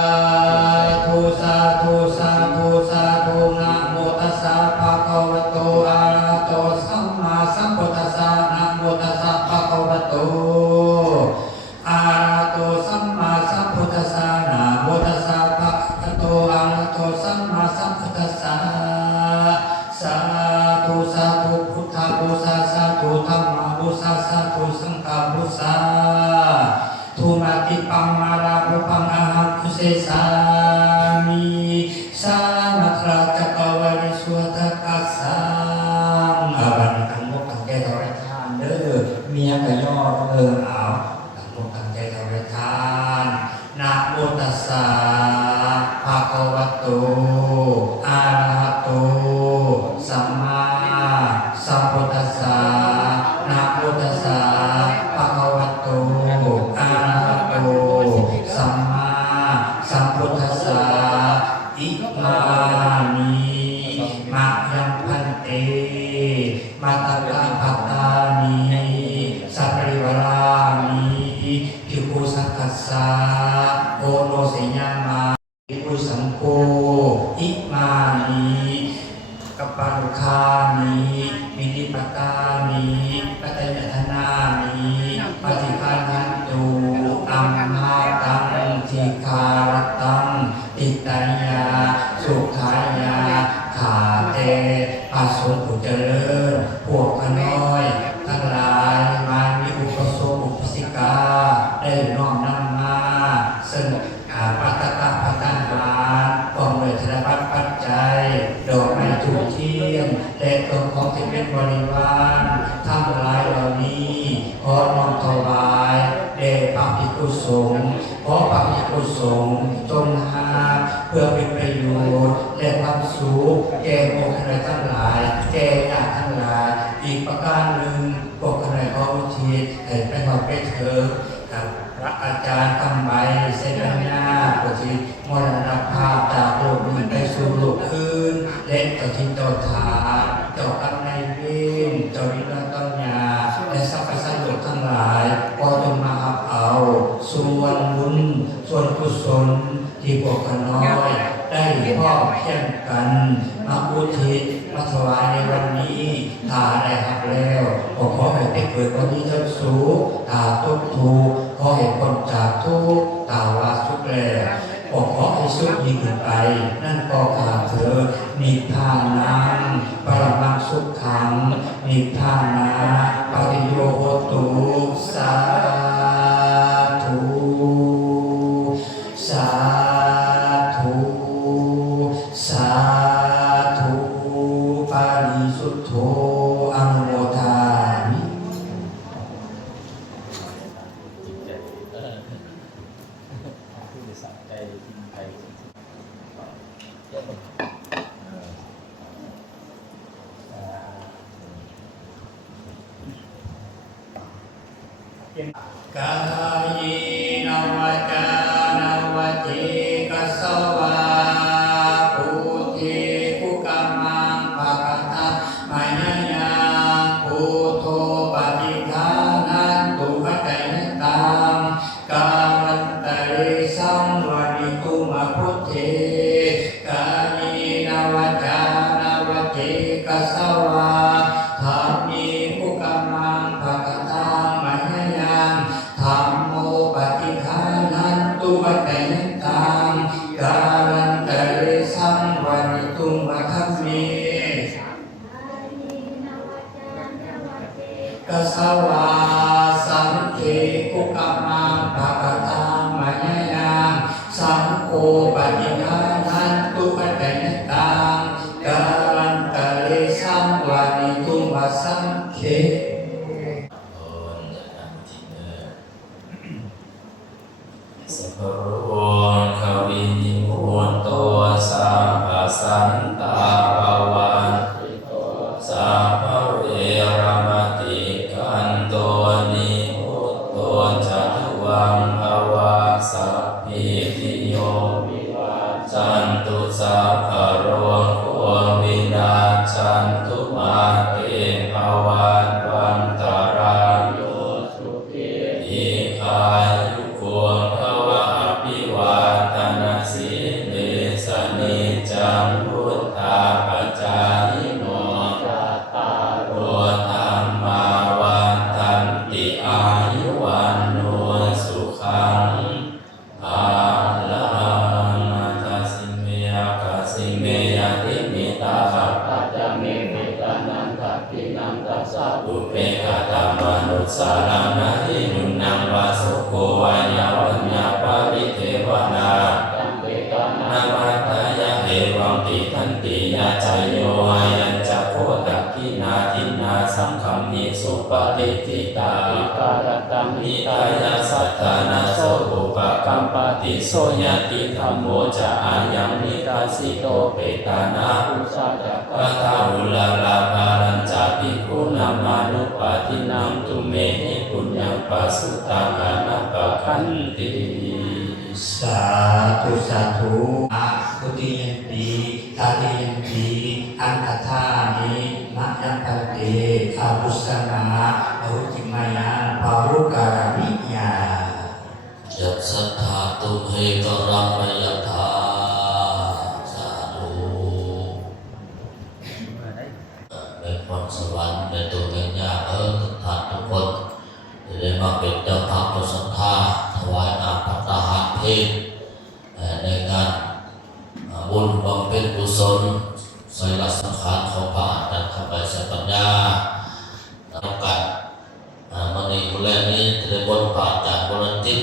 สาธุสาธุสาธุสาธุนะโมตัสสะภะคะวะโตอะระหะโตสัมมาสัมพุทธัสสะนะโมตัสสะภะคะวะโตอะระหะโตสัมมาสัมพุทธัสสะนะโมตัสสะภะคะวะโตอะระหะโตสัมมาสัมพุทธัสสะสาธุสาธุพุทธบูชาสาธุธัมมบูชาสาธุสังฆบูชาทุมาติปังมาราภปังอาหะคุเสสามิสามัตราจักรวาลิสวตกัสสังบันทั้งหมดตั้งใจถวายทานเด้อเมียก็ย่อเอาทั้งหมดตั้งใจถวายทานนะโมตัสสะภะคะวะโตอะระหะโตสัมมาสัมพุทธัสสะนะโมตัสสะภะคะวะโตอะระหะโตสัมมาสัมพุทธัสสะอิมานิมะยังพันเตมัตตะภัตตานิสัพพะริวารานิภิกขุสังฆัสสะโอโนเสยามาภิกขุสังโฆอิมานิกัปปะรุคานิวินิปตานิปัตยทนานิปฏิภาณันตุอัมมาตังทิคารตังติตายาสุขายาขาเตปัสสุขุเจริญพวกขน้อยทั้งหลายมามีอุปสมอุปสิกาได้น้อมนำมาซึ่งปัตตะปัตตาหารของโดยธนบัตรปัจจัยดอกไม้ถูกเทียมและตัวของที่เป็นบริวารทั้งหลายเหล่านี้ขอน้อมถวายแด่พระภิกษุสงฆ์ขอพระภิกษุสงฆ์จงหาเพื่อเป็นประโยชน์และความสุขแก่พวกคณะทั้งหลายแก่ญาติทั้งหลายอีกประการหนึ่งพวกคณะเขาทิศให้เป็นความเป็นเถิดกับพระอาจารย์ทำใบเสด็จหน้าปฏิมรณภาพจากโลกนี้ไปสู่โลกอื่นและเจ้าทิศเจ้าทางเจ้ากรรมนายเวรเจ้าวิญญาณต้นยาและสรรพสัตว์โลกทั้งหลายก็จงมารับเอาส่วนบุญส่วนกุศลที่พวกขน้อยได้พ่อเพียงกันมาอุทิศมาถวายในวันนี้ถ้าได้รับแล้วก็ขอให้ไปเกิดวันนี้ทั้งสุขถ้าทุกข์ทุกข์ขอให้พ้นจากทุกข์ถ้าว่าสุขแล้วก็ขอให้สุขยิ่งขึ้นไปนั่นก็ขาดเธอนิพพานังปรมังสุขขังนิพพานาปฏิโยโหตุสาธุสาธุสาธุปาริสุทโธอนุโมทามิกายนวจานวจิกัสสวาปุถิกุกัมมังภะคะตะมายายังพุทโธปฏิภาณันตุปัจจัยตังกาลันตริสังวริตุมะพุทเทกายนวจานวจิกัสสวาธัมมิกุกัมมังภะคะตะมายายังธัมโมปฏิภาณันตุปัจจัยตังกาลันตริสังวริตุมะคัมเมกัสสวาสังเขกุกัมมังภะคะตะมายายังสังโฆปฏิภาณันตุปัจจัยตังกาลันตริสังวริตุมะสังเขสัพพะโรควินิโหนโตสัพพะสันตาภวันสัพพะเวรมติกันโตนิโหนโตจัตวังภวะสัพพิติโยวิวัจจันตุสัพพะโรโควินาศจันตุมาเตภวันวันตรายโยสุขีอิคายุโกภวะอภิวาทนา สารานาหินุนังวาสุโกวายาวัญญาปาริเทวนานามาตายะเอวังติทันติยาจโยอายัญจะโคตักขินาทินนาสังฆมนิสุปฏิทิตาการตังนิตายาสัตตานาโสอุปกัมปติโสยติธรรมโมจะอายังนิกาสิโตเปตานาอุสาจักปะทาอุลาลาภารัญจาภิกขุนามานุปาทินังตุเมหิปุญญังปัสสุตังอนัปปะคันติ สาธุสาธุอาคุติยันติตาติยันติอันตถานิมัจยัมปันเตอาวุสนาอวุจิมายาปารุการามิยา ยัตสัทธาตุเมกรัมมยถาสาธุเป็นพรสวรรค์เป็นตัวเงินยากทุกท่านทุกคนจะได้มาเป็นเจ้าภาพประสัทธาถวายอาภัตหะเพลในงานบุญบำเพ็ญกุศลใส่ละสังขารของพระอาจารย์ข้าพเจ้าปัญญาแล้วกันวันนี้คนแรกนี้จะได้บนพระอาจารย์บรรจิต